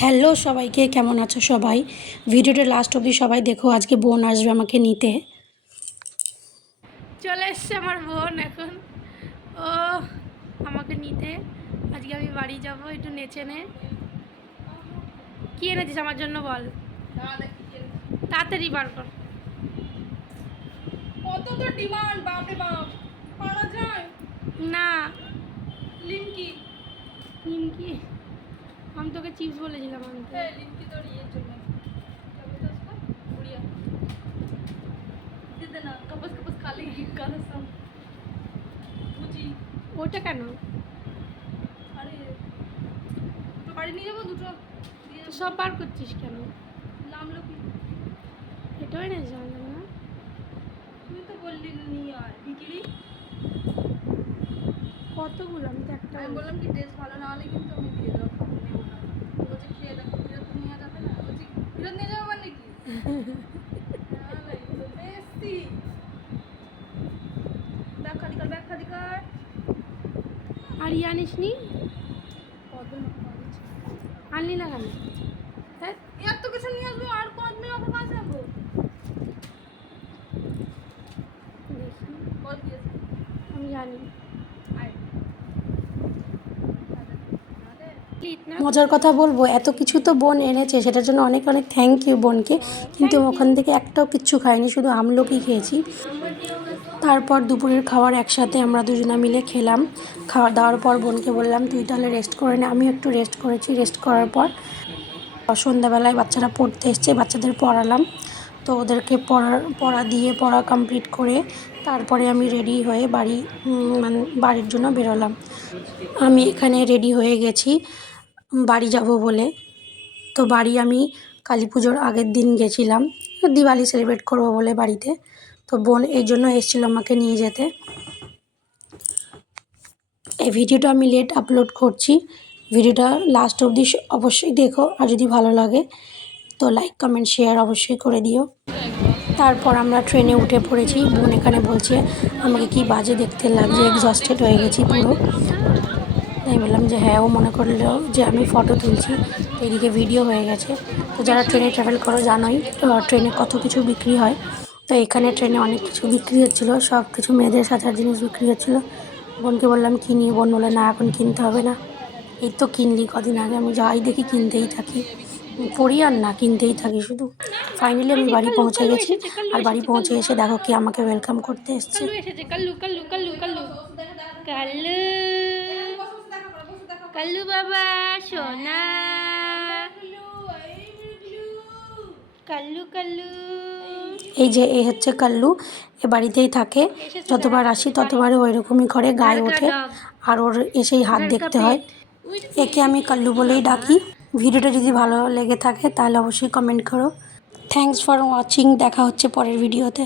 Hello সবাইকে, কেমন আছো সবাই? ভিডিওটা লাস্ট অবধি সবাই দেখো। আজকে বোন আসবে আমাকে নিতে। চলে এসছে আমার বোন এখন। ও আমাকে নিতে আজকে আমি বাড়ি যাব। একটু নেচে নে। কি এনেছিস আমার জন্য বল, তাড়াতাড়ি বার কর। কত তো ডিমান্ড, বাপরে বাপ, পারা যায় না লিমকি। নিমকি? আমি তোকে চিপস বলেছিলাম আনতে। लिमकी तो ये चलना क्या बोलते उसको बुढ़िया दे देना, कपस कपस खा लेगी गाना सब বুঝি। ওটা কেন? আরে তো বাড়ি নিয়ে যাবো দুটো দিয়ে সব বার করছিস কেন? নাম লোকি এটাও এনেছিস আমার জন্য? তুই তো বললি নিয়ে আয় বিক্রি। কতগুলো? আমি তো একটা আমি বললাম কি টেস্ট ভালো না হলে কিন্তু আমি দিয়ে দেবো, খাবো নেবো না। বলছে খেয়ে দেখো, ফেরত নিয়ে যাবে না। বলছি ফেরত নিয়ে যাবো মানে কি? বেশি ব্যাগ খালি কর, ব্যাগ খালি কর। আর ই আনিস নি? কদম আনলি না কেন? তাই এত কিছু নিয়ে আসবো আর কদিন ওকে কাছে যাবো। দেখি, কল দিয়েছে আমি জানি। আয় মজার কথা বলবো, এত কিছু তো বোন এনেছে, সেটার জন্য অনেক অনেক থ্যাংক ইউ বোনকে। কিন্তু ওখান থেকে একটাও কিচ্ছু খাইনি, শুধু আমলকি খেয়েছি। তারপর দুপুরের খাবার একসাথে আমরা দুজনা মিলে খেলাম। খাওয়া দাওয়ার পর বোনকে বললাম তুই তাহলে রেস্ট করে নে। আমি একটু রেস্ট করেছি। রেস্ট করার পর সন্ধ্যাবেলায় বাচ্চারা পড়তে এসছে, বাচ্চাদের পড়ালাম। তো ওদেরকে পড়া কমপ্লিট করে তারপরে আমি রেডি হয়ে মানে বাড়ির জন্য বেরোলাম। আমি এখানে রেডি হয়ে গেছি বাড়ি যাব বলে। তো বাড়ি আমি কালী পুজোর আগের দিন গেছিলাম দিওয়ালি সেলিব্রেট করবো বলে বাড়িতে। তো বোন এই জন্য এসেছিল আমাকে নিয়ে যেতে। এই ভিডিওটা আমি লেট আপলোড করছি। ভিডিওটা লাস্ট অবধি অবশ্যই দেখো, আর যদি ভালো লাগে তো লাইক কমেন্ট শেয়ার অবশ্যই করে দিও। তারপর আমরা ট্রেনে উঠে পড়েছি। বোন এখানে বলছে আমাকে কি বাজে দেখতে লাগছে, এক্সস্টেড হয়ে গেছি পুরো। আমি বললাম যে হ্যাঁ, ও মনে করলো যে আমি ফটো তুলছি, তো এদিকে ভিডিও হয়ে গেছে। তো যারা ট্রেনে ট্রাভেল করো জানোই ট্রেনে কত কিছু বিক্রি হয়। তো এখানে ট্রেনে অনেক কিছু বিক্রি হচ্ছিলো, সব কিছু মেয়েদের সাজার জিনিস বিক্রি হচ্ছিলো। বোনকে বললাম কিনি, বোন বলে না এখন কিনতে হবে না, এই তো কিনলি কদিন আগে। আমি যাই দেখি কিনতেই থাকি, পড়ি আর না কিনতেই থাকি শুধু। ফাইনালি আমি বাড়ি পৌঁছে গেছি। আর বাড়ি পৌঁছে এসে দেখো কি আমাকে ওয়েলকাম করতে এসছে। কাল্লু কাল্লু কাল্লু কাল্লু কাল্লু কাল্লু বাবা সোনা, কাল্লু কাল্লু। এই যে এ হচ্ছে কাল্লু, এ বাড়িতেই থাকে। যতবার আসি ততবারই ওই রকমই করে গায়ে ওঠে, আর ওর এসেই হাত দেখতে হয়। একে আমি কাল্লু বলেই ডাকি। ভিডিওটা যদি ভালো লেগে থাকে তাহলে অবশ্যই কমেন্ট করো। Thanks for watching. দেখা হচ্ছে পরের ভিডিওতে।